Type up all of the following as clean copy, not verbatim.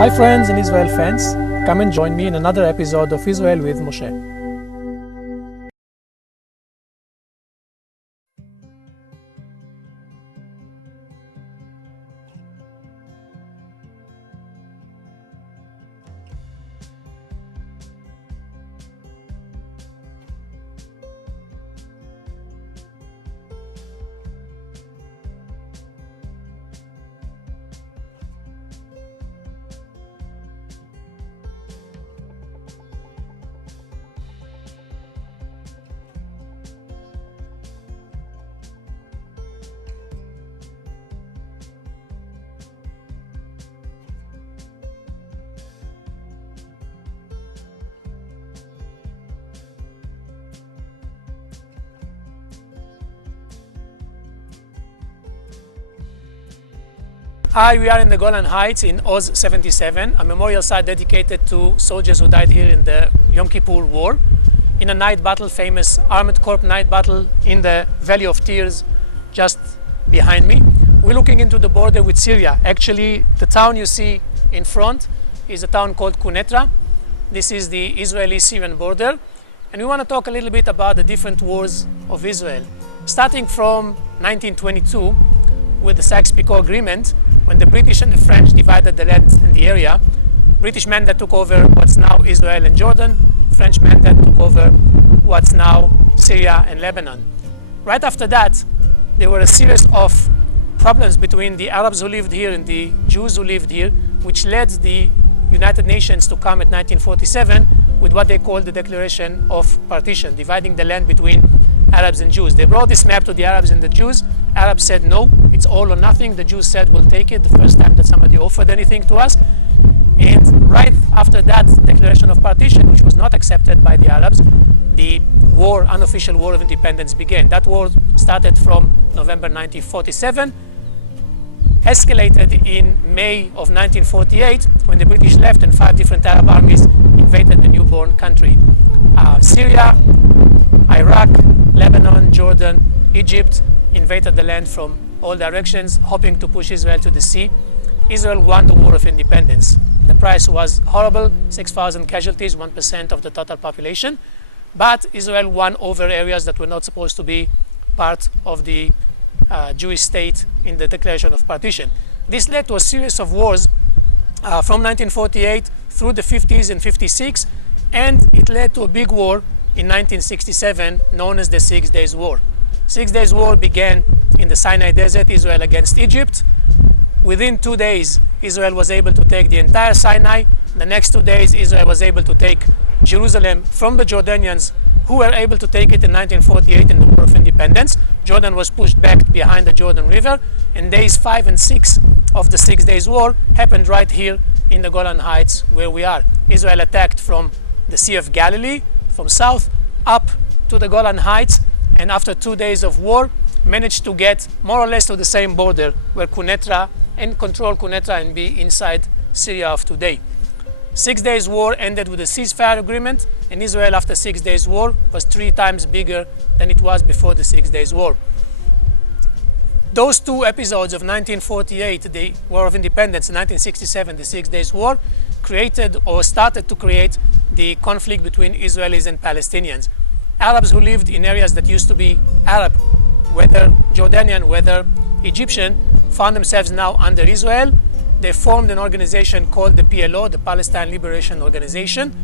Hi friends and Israel fans, come and join me in another episode of Israel with Moshe. Hi, we are in the Golan Heights in Oz 77, a memorial site dedicated to soldiers who died here in the Yom Kippur War, in a night battle, famous Armored Corps night battle in the Valley of Tears just behind me. We're looking into the border with Syria. Actually, the town you see in front is a town called Quneitra. This is the Israeli-Syrian border, and we want to talk a little bit about the different wars of Israel. Starting from 1922 with the Sykes-Picot Agreement, when the British and the French divided the land in the area. British men that took over what's now Israel and Jordan, French men that took over what's now Syria and Lebanon. Right after that, there were a series of problems between the Arabs who lived here and the Jews who lived here, which led the United Nations to come at 1947 with what they called the Declaration of Partition, dividing the land between Arabs and Jews. They brought this map to the Arabs and the Jews. Arabs said no, it's all or nothing. The Jews said we'll take it, the first time that somebody offered anything to us. And right after that Declaration of Partition, which was not accepted by the Arabs, the war, unofficial war of independence began. That war started from November 1947, escalated in May of 1948 when the British left and 5 different Arab armies invaded the newborn country. Syria, Iraq, Lebanon, Jordan, Egypt invaded the land from all directions, hoping to push Israel to the sea. Israel won the war of independence. The price was horrible, 6,000 casualties, 1% of the total population. But Israel won over areas that were not supposed to be part of the Jewish state in the Declaration of Partition. This led to a series of wars from 1948 through the 50s and 56, and it led to a big war in 1967 known as the 6 Days War. 6 Days War began in the Sinai Desert, Israel against Egypt. Within 2 days, Israel was able to take the entire Sinai. The next 2 days, Israel was able to take Jerusalem from the Jordanians, who were able to take it in 1948 in the War of Independence. Jordan was pushed back behind the Jordan River, and days 5 and 6 of the 6 Days War happened right here in the Golan Heights where we are. Israel attacked from the Sea of Galilee, from south up to the Golan Heights, and after 2 days of war, managed to get more or less to the same border where Quneitra, and control Quneitra and be inside Syria of today. 6 Days War ended with a ceasefire agreement, and Israel after 6 Days War was 3 times bigger than it was before the 6 Days War. Those 2 episodes of 1948, the War of Independence, and 1967, the 6 Days War, created or started to create the conflict between Israelis and Palestinians. Arabs who lived in areas that used to be Arab, whether Jordanian, whether Egyptian, found themselves now under Israel. They formed an organization called the PLO, the Palestine Liberation Organization,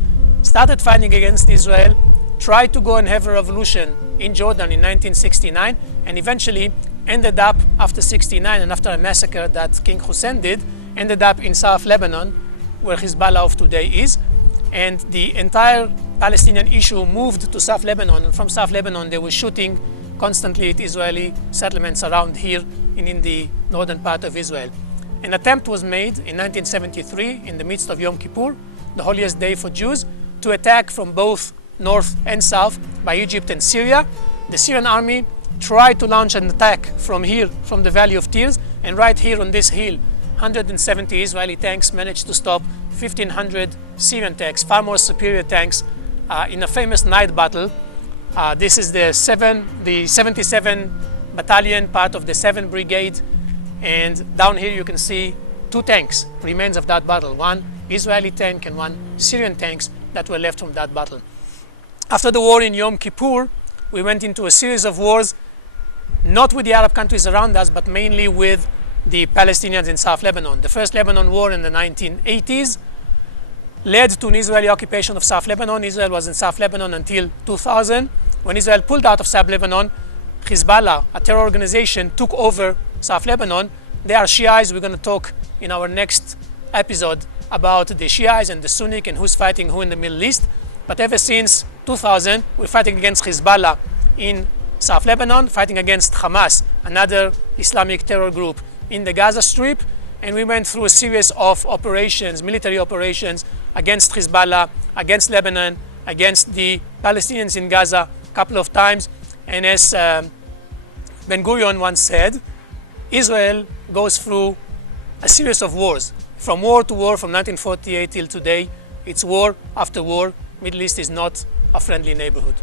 started fighting against Israel, tried to go and have a revolution in Jordan in 1969, and eventually ended up, after 69 and after a massacre that King Hussein did, ended up in South Lebanon, where Hezbollah of today is. And the entire Palestinian issue moved to South Lebanon, and from South Lebanon they were shooting constantly at Israeli settlements around here and in the northern part of Israel. An attempt was made in 1973 in the midst of Yom Kippur, the holiest day for Jews, to attack from both north and south by Egypt and Syria. The Syrian army tried to launch an attack from here, from the Valley of Tears, and right here on this hill, 170 Israeli tanks managed to stop 1,500 Syrian tanks, far more superior tanks, in a famous night battle. This is the 77 Battalion, part of the 7th Brigade, and down here you can see two tanks, remains of that battle, one Israeli tank and one Syrian tanks that were left from that battle. After the war in Yom Kippur, we went into a series of wars, not with the Arab countries around us, but mainly with the Palestinians in South Lebanon. The first Lebanon war in the 1980s led to an Israeli occupation of South Lebanon. Israel was in South Lebanon until 2000. When Israel pulled out of South Lebanon, Hezbollah, a terror organization, took over South Lebanon. They are Shiites. We're going to talk in our next episode about the Shiites and the Sunni and who's fighting who in the Middle East. But ever since 2000, we're fighting against Hezbollah in South Lebanon, fighting against Hamas, another Islamic terror group in the Gaza Strip. And we went through a series of operations, military operations, against Hezbollah, against Lebanon, against the Palestinians in Gaza a couple of times. And as Ben-Gurion once said, Israel goes through a series of wars. From war to war, from 1948 till today, it's war after war. Middle East is not a friendly neighborhood.